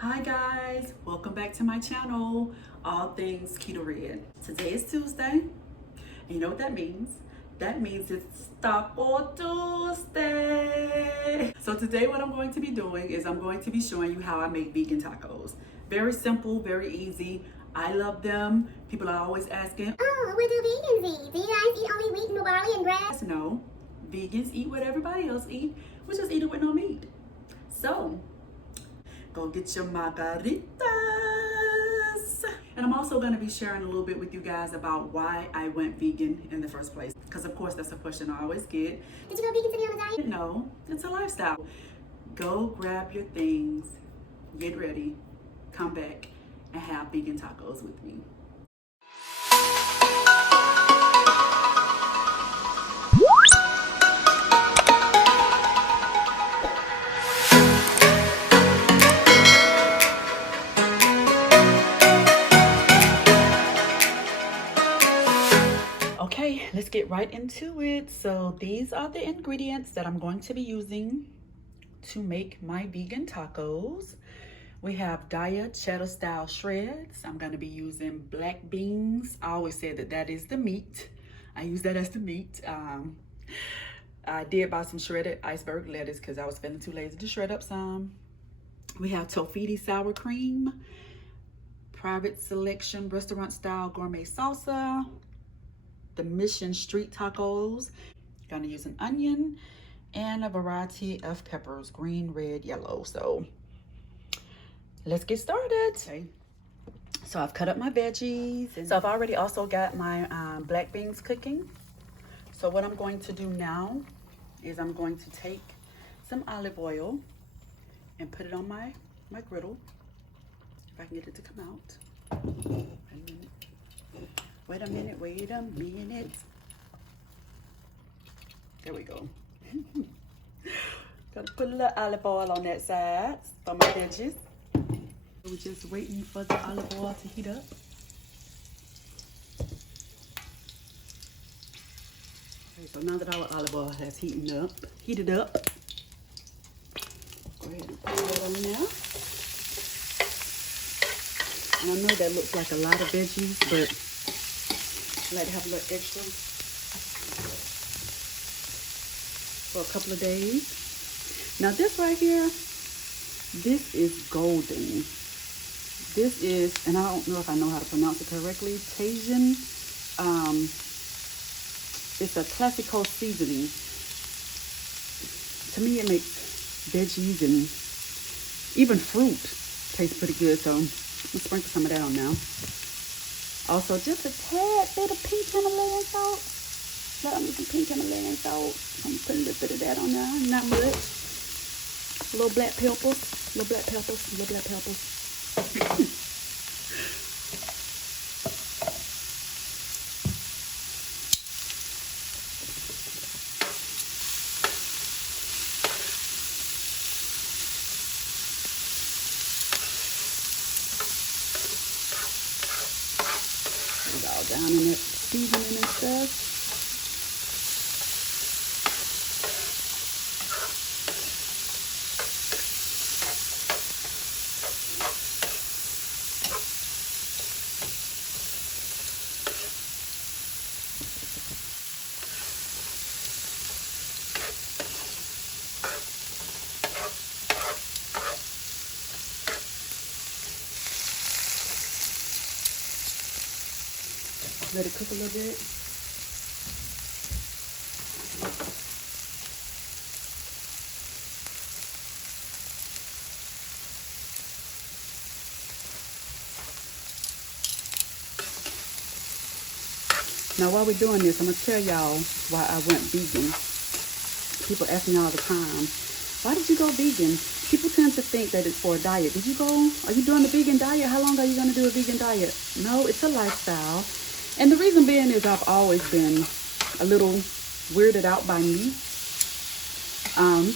Hi guys, welcome back to my channel, All Things Keto Red. Today is Tuesday, and you know what that means? That means it's Taco Tuesday. So today what I'm going to be doing is I'm going to be showing you how I make vegan tacos. Very simple, very easy. I love them. People are always asking, oh, what do vegans eat? Do you guys eat only wheat and barley and grass? no, vegans eat what everybody else eat. We just eat it with no meat. So go get your margaritas. And I'm also going to be sharing a little bit with you guys about why I went vegan in the first place. Because of course that's a question I always get. Did you go vegan to be on a diet? No, it's a lifestyle. Go grab your things, get ready, come back, and have vegan tacos with me. Okay, let's get right into it. So these are the ingredients that I'm going to be using to make my vegan tacos. We have Daiya cheddar style shreds. I'm going to be using black beans. I always say that that is the meat. I use that as the meat. I did buy some shredded iceberg lettuce because I was feeling too lazy to shred up some. We have Tofiti sour cream, Private Selection restaurant style gourmet salsa, the Mission Street tacos. Gonna use an onion and a variety of peppers, green, red, yellow. So let's get started. Okay. So I've cut up my veggies. So I've already also got my black beans cooking. So what I'm going to do now is I'm going to take some olive oil and put it on my griddle. If I can get it to come out. Wait a minute. There we go. Gotta put a little olive oil on that side for my veggies. We're just waiting for the olive oil to heat up. Okay, so now that our olive oil has heated up, go ahead and put that on there. And I know that looks like a lot of veggies, but I like to have a little extra for a couple of days. Now this right here, this is golden. This is, and I don't know if I know how to pronounce it correctly, Tajin. It's a classical seasoning. To me, it makes veggies and even fruit taste pretty good. So let's sprinkle some of that on now. Also, just a tad bit of pink Himalayan salt. Love me some pink Himalayan salt. I'm gonna put a little bit of that on there, not much. A little black peppers. Put it all down in that seasoning and stuff. Let it cook a little bit. Now while we're doing this, I'm gonna tell y'all why I went vegan. People ask me all the time, why did you go vegan? People tend to think that it's for a diet. Are you doing a vegan diet? How long are you gonna do a vegan diet? No, it's a lifestyle. And the reason being is I've always been a little weirded out by meat. I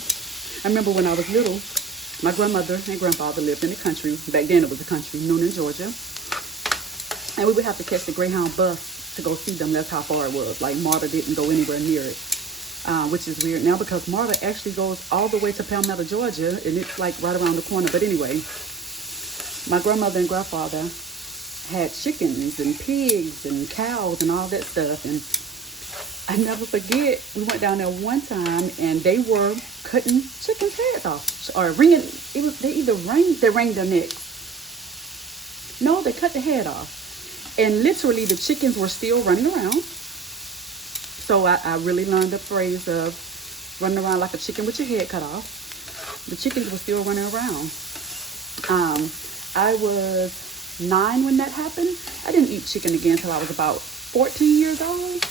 remember when I was little, my grandmother and grandfather lived in the country. Back then it was a country, Noonan, Georgia. And we would have to catch the Greyhound bus to go see them. That's how far it was. Like MARTA didn't go anywhere near it. Which is weird now because MARTA actually goes all the way to Palmetto, Georgia. And it's like right around the corner. But anyway, My grandmother and grandfather had chickens and pigs and cows and all that stuff. And I never forget, we went down there one time and they were cutting chickens' heads off or ringing. They rang their necks. No, they cut the head off. And literally the chickens were still running around. So I really learned the phrase of running around like a chicken with your head cut off. The chickens were still running around. I was 9 when that happened. I didn't eat chicken again until I was about 14 years old.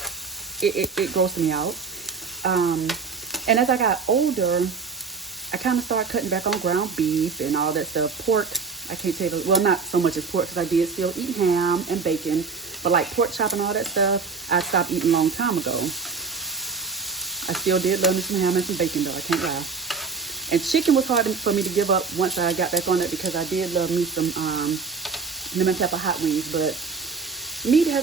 It grossed me out. And as I got older, I kind of started cutting back on ground beef and all that stuff. Pork, I can't tell you, well, not so much as pork because I did still eat ham and bacon. But like pork chop and all that stuff, I stopped eating a long time ago. I still did love me some ham and some bacon though, I can't lie. And chicken was hard for me to give up once I got back on it because I did love me some lemon pepper hot wings. But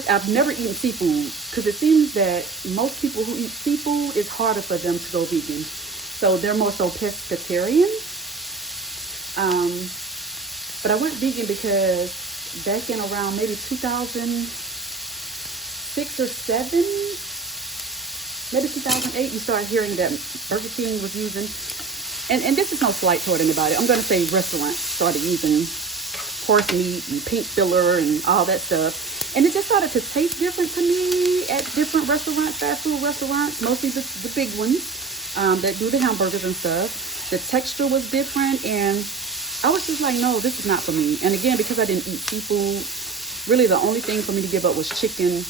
I've never eaten seafood because it seems that most people who eat seafood, it's harder for them to go vegan. So they're more so pescatarian. But I went vegan because back in around maybe 2006 or 7, maybe 2008, you start hearing that Burger King was using, and this is no slight toward anybody, I'm going to say restaurants started using horse meat and pink filler and all that stuff. And it just started to taste different to me at different restaurants, fast food restaurants, mostly the big ones that do the hamburgers and stuff. The texture was different, and I was just like, no, this is not for me. And again, because I didn't eat seafood, really the only thing for me to give up was chicken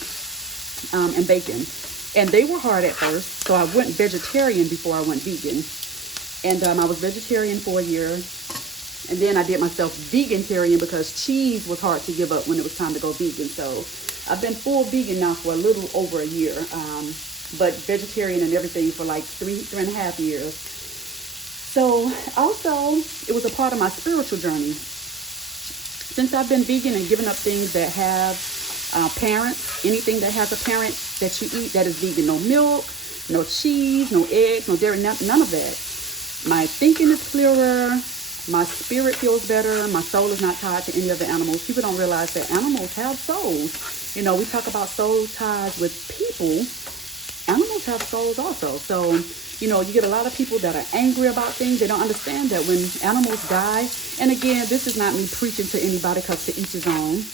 and bacon. And they were hard at first, so I went vegetarian before I went vegan. And I was vegetarian for a year. And then I did myself vegetarian because cheese was hard to give up when it was time to go vegan. So I've been full vegan now for a little over a year. But vegetarian and everything for like 3.5 years. So also, it was a part of my spiritual journey. Since I've been vegan and given up things that have parents, anything that has a parent that you eat that is vegan, no milk, no cheese, no eggs, no dairy, none of that. My thinking is clearer, my spirit feels better, my soul is not tied to any of the animals. People don't realize that animals have souls. You know, we talk about soul ties with people. Animals have souls also. So, you know, you get a lot of people that are angry about things. They don't understand that when animals die, and again, this is not me preaching to anybody because to each his own,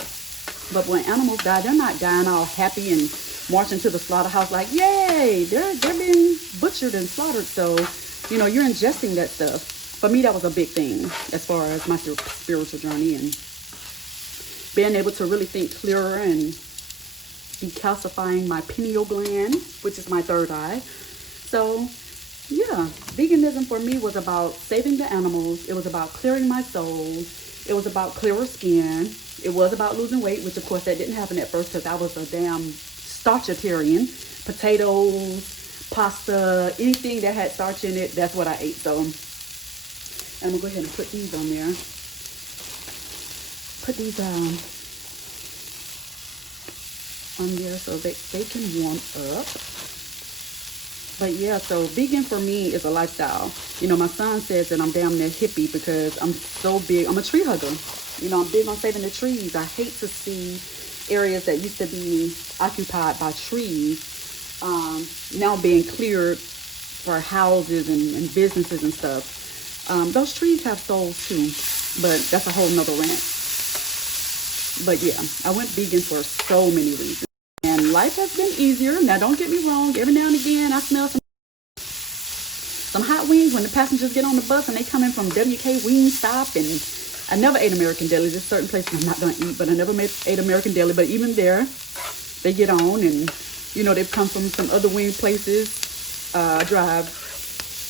but when animals die, they're not dying all happy and marching to the slaughterhouse like, yay, they're being butchered and slaughtered. So, you know, you're ingesting that stuff. For me, that was a big thing as far as my spiritual journey and being able to really think clearer and decalcifying my pineal gland, which is my third eye. So, yeah, veganism for me was about saving the animals. It was about clearing my soul. It was about clearer skin. It was about losing weight, which of course that didn't happen at first because I was a damn starchitarian. Potatoes, pasta, anything that had starch in it, that's what I ate. So I'm gonna go ahead and put these on there. Put these on there so they can warm up. But yeah, so vegan for me is a lifestyle. You know, my son says that I'm damn near hippie because I'm so big. I'm a tree hugger. You know, I'm big on saving the trees. I hate to see areas that used to be occupied by trees now being cleared for houses and businesses and stuff. Those trees have souls too, but that's a whole nother rant. But yeah, I went vegan for so many reasons. And life has been easier. Now, don't get me wrong. Every now and again, I smell some hot wings when the passengers get on the bus and they come in from WK Wingstop. And I never ate American Deli. There's certain places I'm not going to eat, but I never ate American Deli. But even there, they get on and, you know, they've come from some other wing places. I drive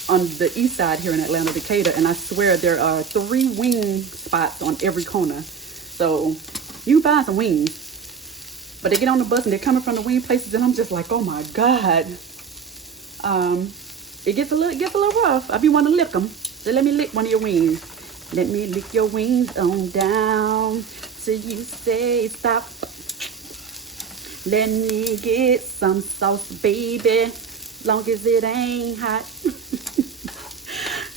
on the east side here in Atlanta, Decatur, and I swear there are 3 wing spots on every corner. So you can find some wings. But they get on the bus and they're coming from the wing places, and I'm just like, oh my God. It gets a little rough. I be wanting to lick them. So let me lick one of your wings. Let me lick your wings on down till you say stop. Let me get some sauce, baby, long as it ain't hot.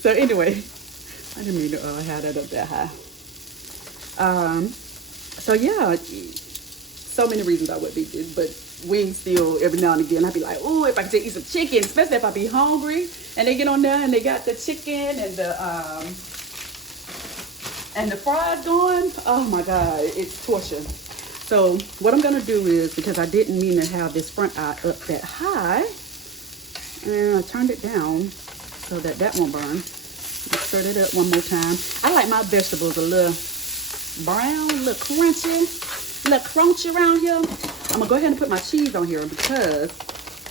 So anyway, I didn't mean to have that up that high. So yeah, so many reasons I would be vegan, but wings still every now and again. I'd be like, oh, if I could just eat some chicken, especially if I be hungry, and they get on there and they got the chicken and the fries going. Oh my God, it's torture. So what I'm gonna do is, because I didn't mean to have this front eye up that high, and I turned it down so that that won't burn. Stir it up one more time. I like my vegetables a little brown, a little crunchy around here. I'm gonna go ahead and put my cheese on here because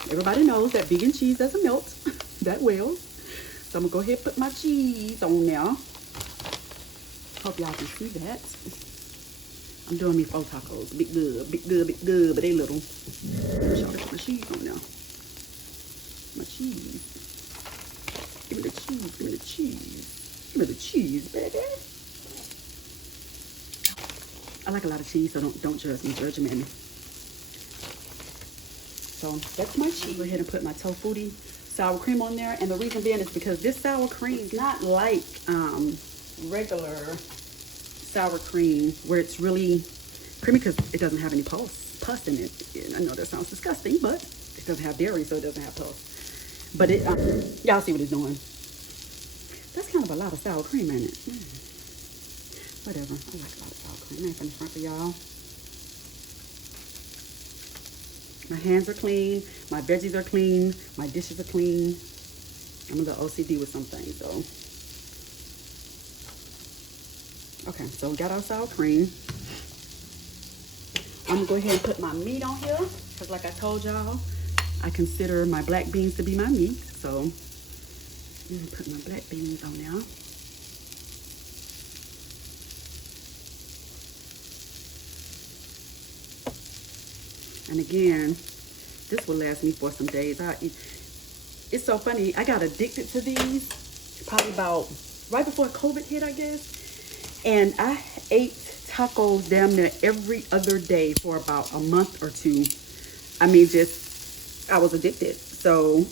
everybody knows that vegan cheese doesn't melt that well. So I'm gonna go ahead and put my cheese on there. Hope y'all can see that. I'm doing me 4 tacos. Big good, big good, big good, but they little. Y'all put my cheese on there. My cheese. Give me the cheese, give me the cheese. Give me the cheese, baby. I like a lot of cheese, so don't judge me, me. So that's my cheese. Go ahead and put my tofutti sour cream on there. And the reason being is because this sour cream is not like regular sour cream where it's really creamy, because it doesn't have any pus in it. And I know that sounds disgusting, but it doesn't have dairy, so it doesn't have pus. But it, y'all see what it's doing. That's kind of a lot of sour cream in it. Whatever, I like a lot of sour cream. I ain't finna front for y'all. My hands are clean, my veggies are clean, my dishes are clean. I'm a little OCD with some things, so. Okay, so we got our sour cream. I'm gonna go ahead and put my meat on here, because like I told y'all, I consider my black beans to be my meat. So I'm gonna put my black beans on there. And again, this will last me for some days. It's so funny, I got addicted to these probably about right before COVID hit, I guess. And I ate tacos damn near every other day for about a month or 2. I mean, I was addicted. So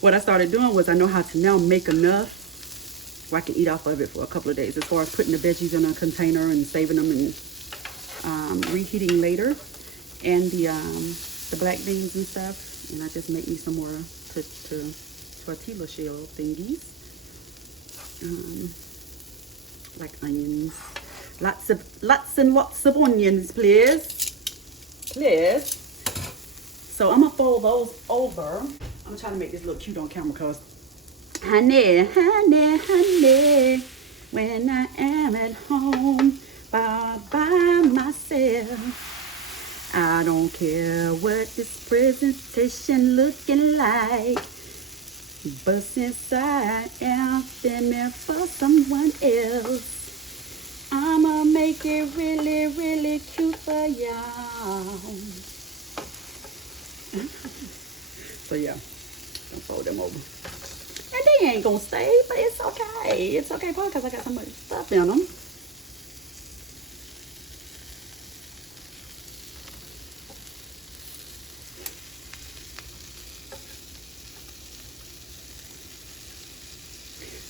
what I started doing was, I know how to now make enough where I can eat off of it for a couple of days, as far as putting the veggies in a container and saving them and reheating later. And the black beans and stuff. And I just make me some more tortilla shell thingies. Like onions. Lots and lots of onions, please. Please. So I'm gonna fold those over. I'm trying to make this look cute on camera, because honey, honey, honey, when I am at home by myself, I don't care what this presentation looking like, but since I am feeling for someone else, I'ma make it really, really cute for y'all. So yeah, I'm gonna fold them over. And they ain't gonna stay, but it's okay. It's okay, probably because I got so much stuff in them.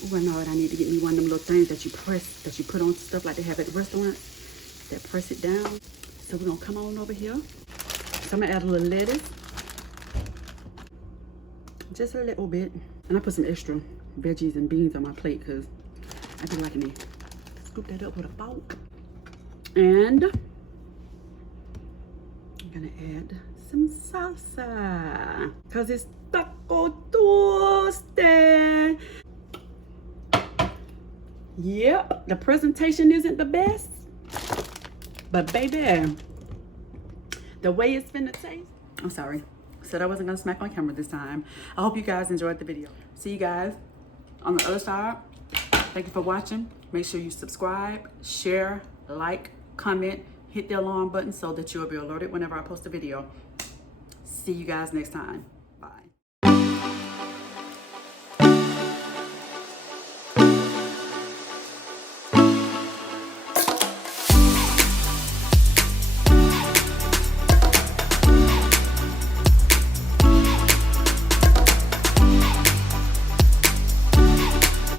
Oh, I know it. I need to get me one of them little things that you put on stuff like they have at the restaurant, that press it down. So we're gonna come on over here. So I'm gonna add a little lettuce, just a little bit, and I put some extra veggies and beans on my plate because I be liking to scoop that up with a fork. And I'm gonna add some salsa because it's Taco Tuesday. Yep, the presentation isn't the best, but baby, the way it's finna taste. I'm sorry, said I wasn't gonna smack on camera this time. I hope you guys enjoyed the video. See you guys on the other side. Thank you for watching. Make sure you subscribe, share, like, comment, hit the alarm button so that you'll be alerted whenever I post a video. See you guys next time.